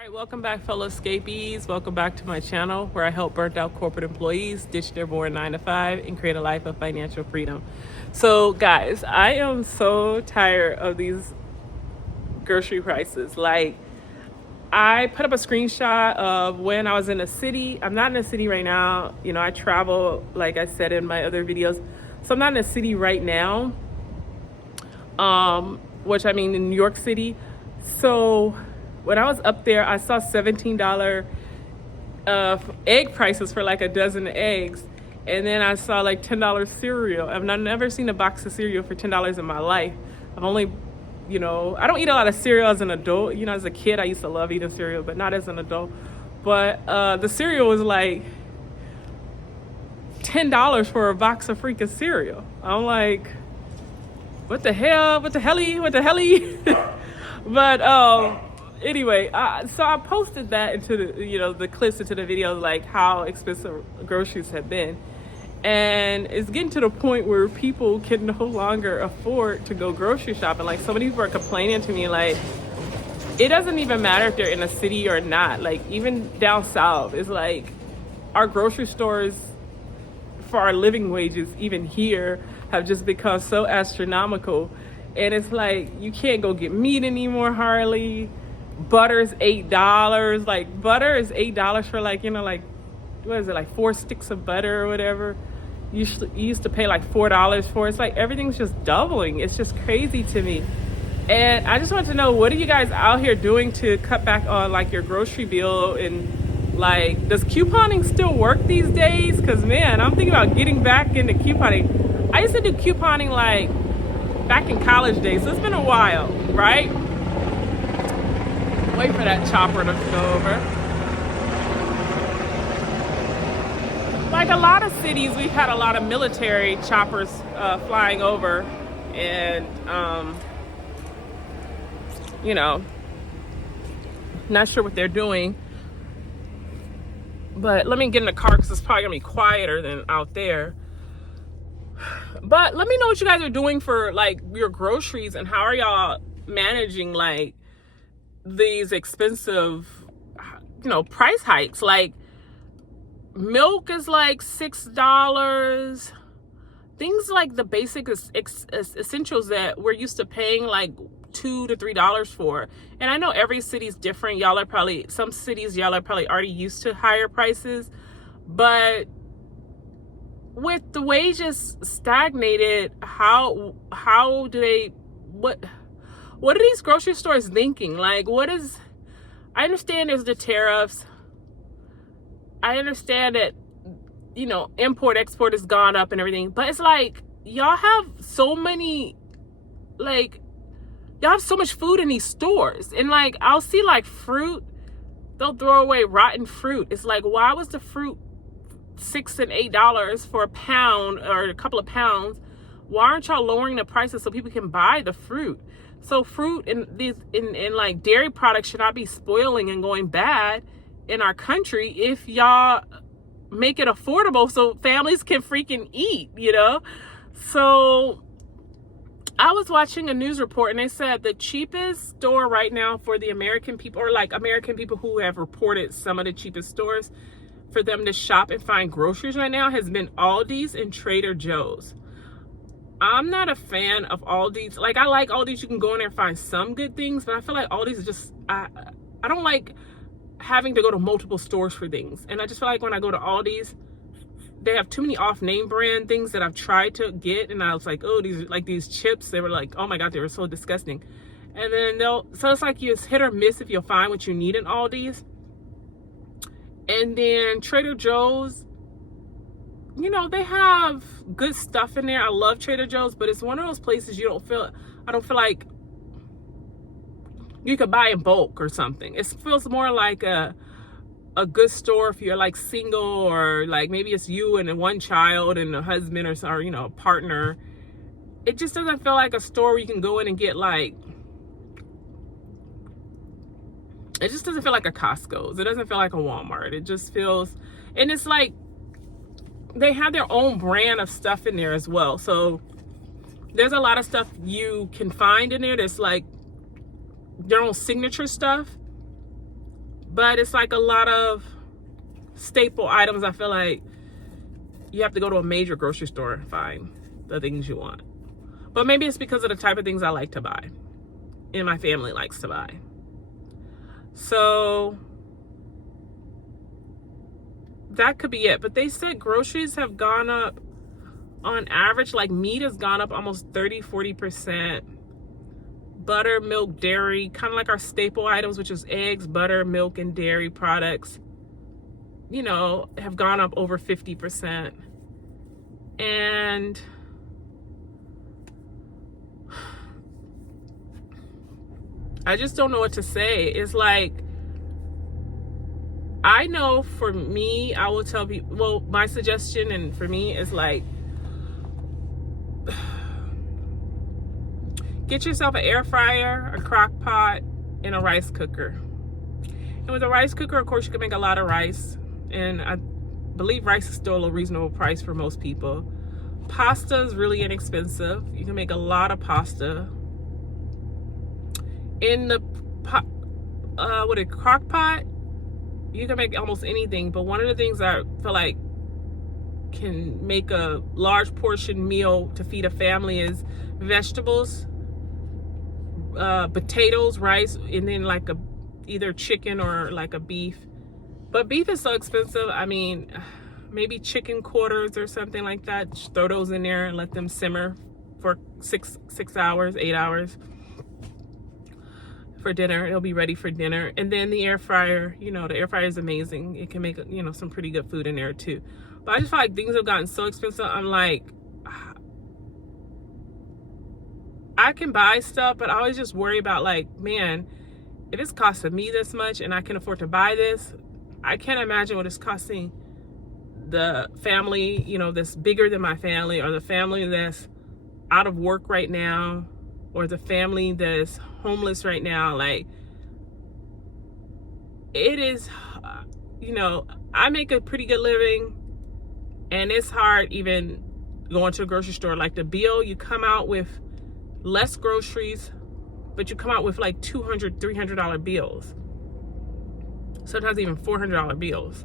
All right, welcome back, fellow escapees. Welcome back to my channel where I help burnt out corporate employees ditch their boring 9 to 5 and create a life of financial freedom. So, guys, I am so tired of these grocery prices. Like, I put up a screenshot of when I was in a city. I'm not in a city right now. You know, I travel, like I said in my other videos. So I'm not in a city right now, which I mean in New York City. So when I was up there, I saw $17 egg prices for like a dozen eggs. And then I saw like $10 cereal. I've never seen a box of cereal for $10 in my life. I've only, I don't eat a lot of cereal as an adult. You know, as a kid, I used to love eating cereal, but not as an adult. But the cereal was like $10 for a box of freaking cereal. I'm like, what the hell? What the helly? What the helly? But anyway, so I posted that into the clips into the video, like how expensive groceries have been. And it's getting to the point where people can no longer afford to go grocery shopping. Like, so many people are complaining to me, like, it doesn't even matter if they're in a city or not. Like, even down south, it's like our grocery stores for our living wages, even here, have just become so astronomical. And it's like, you can't go get meat anymore, hardly. Butter's $8. Like, butter is $8 for like, what is it, like 4 sticks of butter or whatever. You used to pay like $4 for it. It's like everything's just doubling. It's just crazy to me. And I just want to know, what are you guys out here doing to cut back on like your grocery bill? And like, does couponing still work these days? Because man, I'm thinking about getting back into couponing. I used to do couponing like back in college days, so it's been a while, right? Wait for that chopper to go over. Like a lot of cities, we've had a lot of military choppers flying over, and not sure what they're doing. But let me get in the car because it's probably gonna be quieter than out there. But let me know what you guys are doing for like your groceries, and how are y'all managing like these expensive price hikes. Like, milk is like $6. Things like the basic essentials that we're used to paying like $2 to $3 for. And I know every city's different. Some cities y'all are probably already used to higher prices, but with the wages stagnated, what are these grocery stores thinking? Like, I understand there's the tariffs. I understand that, import, export has gone up and everything. But it's like, y'all have so much food in these stores. And like, I'll see like fruit, they'll throw away rotten fruit. It's like, why was the fruit $6 and $8 for a pound or a couple of pounds? Why aren't y'all lowering the prices so people can buy the fruit? So fruit and like dairy products should not be spoiling and going bad in our country if y'all make it affordable so families can freaking eat, So I was watching a news report, and they said the cheapest store right now for the American people, or like American people who have reported some of the cheapest stores for them to shop and find groceries right now, has been Aldi's and Trader Joe's. I'm not a fan of Aldi's. Like, I like Aldi's. You can go in there and find some good things, but I feel like Aldi's is just, I don't like having to go to multiple stores for things. And I just feel like when I go to Aldi's, they have too many off-name brand things that I've tried to get. And I was like, oh, these chips, they were like, oh my God, they were so disgusting. And then so it's like it's hit or miss if you'll find what you need in Aldi's. And then Trader Joe's, they have good stuff in there. I love Trader Joe's, but it's one of those places I don't feel like you could buy in bulk or something. It feels more like a good store if you're like single, or like maybe it's you and one child and a husband or a partner. It just doesn't feel like a store where you can go in and get like, it just doesn't feel like a Costco's. It doesn't feel like a Walmart. It just feels, and it's like they have their own brand of stuff in there as well. So there's a lot of stuff you can find in there that's like their own signature stuff. But it's like a lot of staple items. I feel like you have to go to a major grocery store and find the things you want. But maybe it's because of the type of things I like to buy and my family likes to buy. So that could be it. But they said groceries have gone up on average. Like meat has gone up almost 30-40%. Butter, milk, dairy, kind of like our staple items, which is eggs, butter, milk, and dairy products, you know, have gone up over 50%. And I just don't know what to say. It's like, I know for me, I will tell people, well, my suggestion and for me is like, get yourself an air fryer, a crock pot, and a rice cooker. And with a rice cooker, of course, you can make a lot of rice. And I believe rice is still a reasonable price for most people. Pasta is really inexpensive. You can make a lot of pasta. In the crock pot, you can make almost anything. But one of the things I feel like can make a large portion meal to feed a family is vegetables, potatoes, rice, and then like either chicken or like a beef. But beef is so expensive. I mean, maybe chicken quarters or something like that. Just throw those in there and let them simmer for 6 hours, 8 hours for dinner. It'll be ready for dinner. And then the air fryer, you know, the air fryer is amazing. It can make, you know, some pretty good food in there too. But I just feel like things have gotten so expensive. I'm like, I can buy stuff, but I always just worry about like, man, if it's costing me this much and I can afford to buy this, I can't imagine what it's costing the family, you know, that's bigger than my family, or the family that's out of work right now, or the family that's homeless right now. Like, it is, you know, I make a pretty good living, and it's hard even going to a grocery store. Like the bill, you come out with less groceries, but you come out with like $200, $300 bills. Sometimes even $400 bills.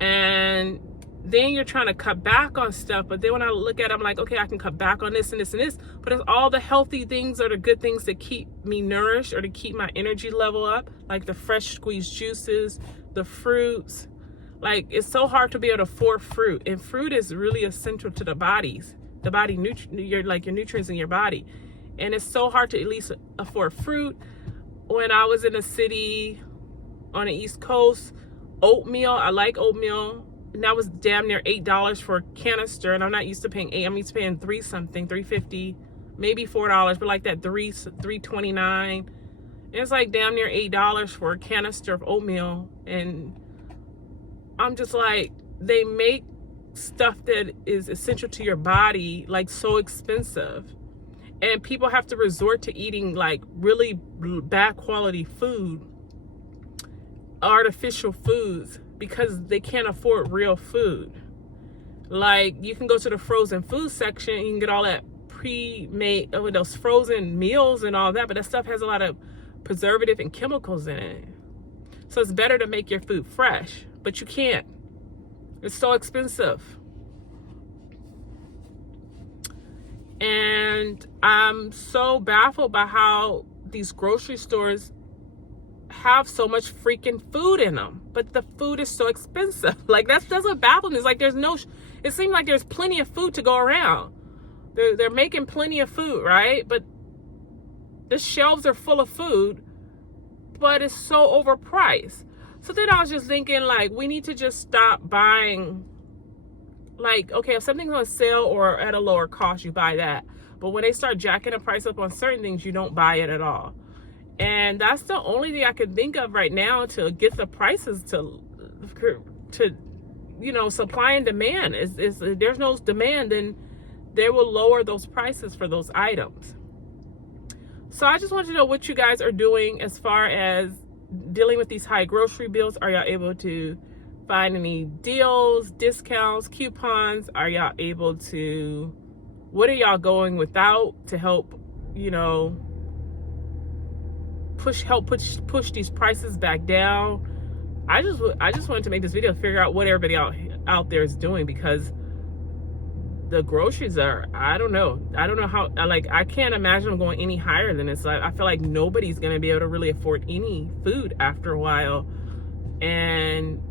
And then you're trying to cut back on stuff. But then when I look at it, I'm like, okay, I can cut back on this and this and this. But it's all the healthy things or the good things that keep me nourished or to keep my energy level up. Like the fresh squeezed juices, the fruits. Like, it's so hard to be able to afford fruit. And fruit is really essential to the bodies. The body, your nutrients in your body. And it's so hard to at least afford fruit. When I was in a city on the East Coast, oatmeal, I like oatmeal. And that was damn near $8 for a canister. And I'm not used to paying $8. I'm used to paying $3.50, maybe $4, but like that $3.29. And it's like damn near $8 for a canister of oatmeal. And I'm just like, they make stuff that is essential to your body like so expensive, and people have to resort to eating like really bad quality food, artificial foods, because they can't afford real food. Like, you can go to the frozen food section and you can get all that pre-made, those frozen meals and all that, but that stuff has a lot of preservative and chemicals in it. So it's better to make your food fresh, but you can't. It's so expensive. And I'm so baffled by how these grocery stores have so much freaking food in them, but the food is so expensive. Like, that's what baffles me. It's like it seems like there's plenty of food to go around. They're making plenty of food, right? But the shelves are full of food, but it's so overpriced. So then I was just thinking, like, we need to just stop buying. Like, okay, if something's on sale or at a lower cost, you buy that. But when they start jacking the price up on certain things, you don't buy it at all. And that's the only thing I can think of right now to get the prices to you know, supply and demand. Is if there's no demand, then they will lower those prices for those items. So I just want to know what you guys are doing as far as dealing with these high grocery bills. Are y'all able to find any deals, discounts, coupons? Are y'all able to, what are y'all going without to help, you know, push these prices back down. I just wanted to make this video to figure out what everybody out there is doing, because the groceries are, I don't know how, like, I can't imagine them going any higher than this. I feel like nobody's going to be able to really afford any food after a while, and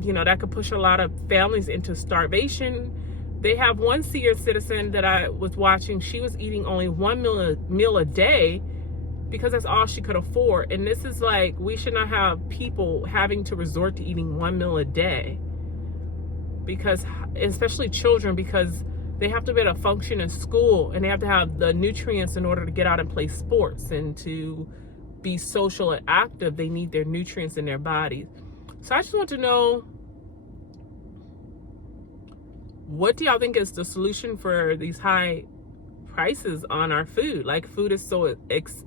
you know, that could push a lot of families into starvation. They have one senior citizen that I was watching, she was eating only one meal a day because that's all she could afford. And this is like, we should not have people having to resort to eating one meal a day, because especially children, because they have to be able to function in school, and they have to have the nutrients in order to get out and play sports and to be social and active. They need their nutrients in their bodies. So I just want to know, what do y'all think is the solution for these high prices on our food? Like, food is so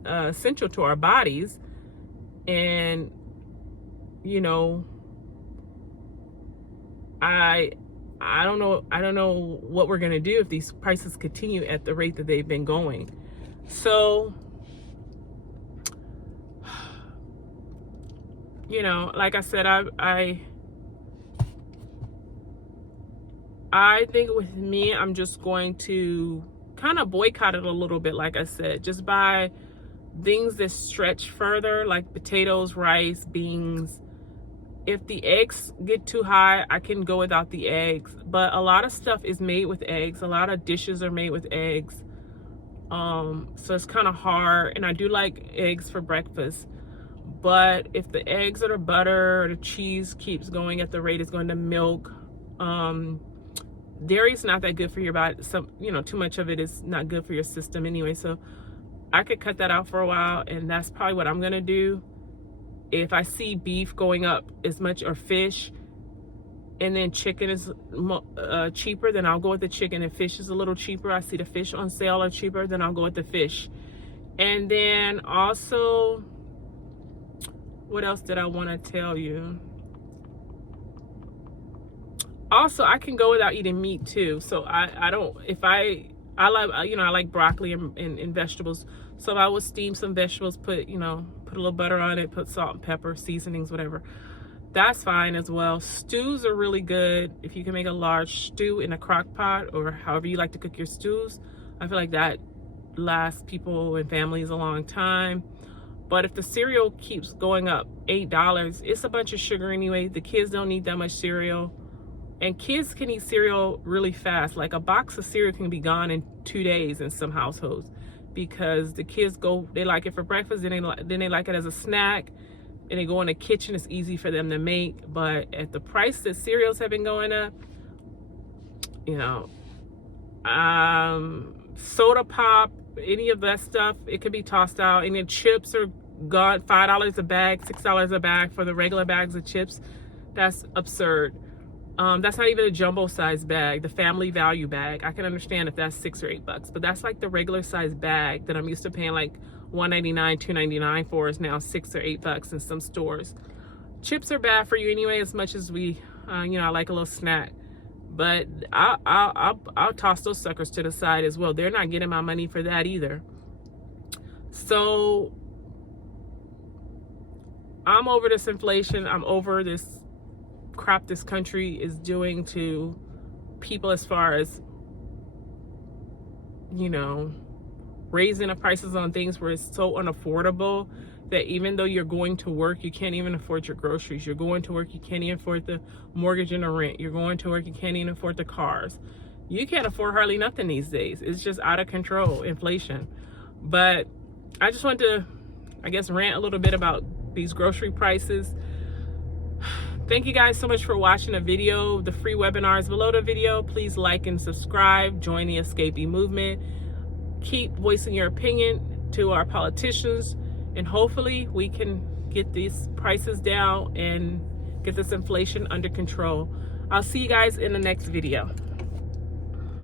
essential to our bodies, and you know, I don't know what we're gonna do if these prices continue at the rate that they've been going. So, you know, like I said, I think with me, I'm just going to kind of boycott it a little bit. Like I said, just buy things that stretch further, like potatoes, rice, beans. If the eggs get too high, I can go without the eggs. But a lot of stuff is made with eggs. A lot of dishes are made with eggs. So it's kind of hard. And I do like eggs for breakfast. But if the eggs or the butter or the cheese keeps going at the rate it's going to milk, dairy is not that good for your body. Some, you know, too much of it is not good for your system anyway. So I could cut that out for a while, and that's probably what I'm gonna do. If I see beef going up as much, or fish, and then chicken is cheaper, then I'll go with the chicken. If fish is a little cheaper, I see the fish on sale or cheaper, then I'll go with the fish. And then also, what else did I want to tell you? Also, I can go without eating meat too. So I don't, if I like, you know, I like broccoli and vegetables. So if I would steam some vegetables, put a little butter on it, put salt and pepper, seasonings, whatever, that's fine as well. Stews are really good. If you can make a large stew in a crock pot, or however you like to cook your stews, I feel like that lasts people and families a long time. But if the cereal keeps going up $8, it's a bunch of sugar anyway. The kids don't need that much cereal. And kids can eat cereal really fast. Like, a box of cereal can be gone in 2 days in some households, because the kids they like it for breakfast, then they like it as a snack, and they go in the kitchen. It's easy for them to make. But at the price that cereals have been going up, you know, soda pop, any of that stuff, it can be tossed out. And then chips are gone, $5 a bag, $6 a bag for the regular bags of chips. That's absurd. That's not even a jumbo size bag, the family value bag. I can understand if that's $6 or $8, but that's like the regular size bag that I'm used to paying like $1.99, $2.99 for, is now $6 or $8 in some stores. Chips are bad for you anyway, as much as we, you know, I like a little snack. But I'll toss those suckers to the side as well. They're not getting my money for that either. So I'm over this inflation. I'm over this crap this country is doing to people, as far as, you know, raising the prices on things where it's so unaffordable that even though you're going to work, you can't even afford your groceries. You're going to work, you can't even afford the mortgage and the rent. You're going to work, you can't even afford the cars. You can't afford hardly nothing these days. It's just out of control, inflation. But I just want to, I guess, rant a little bit about these grocery prices. Thank you guys so much for watching the video. The free webinars below the video. Please like and subscribe. Join the Escapee movement. Keep voicing your opinion to our politicians, and hopefully we can get these prices down and get this inflation under control. I'll see you guys in the next video.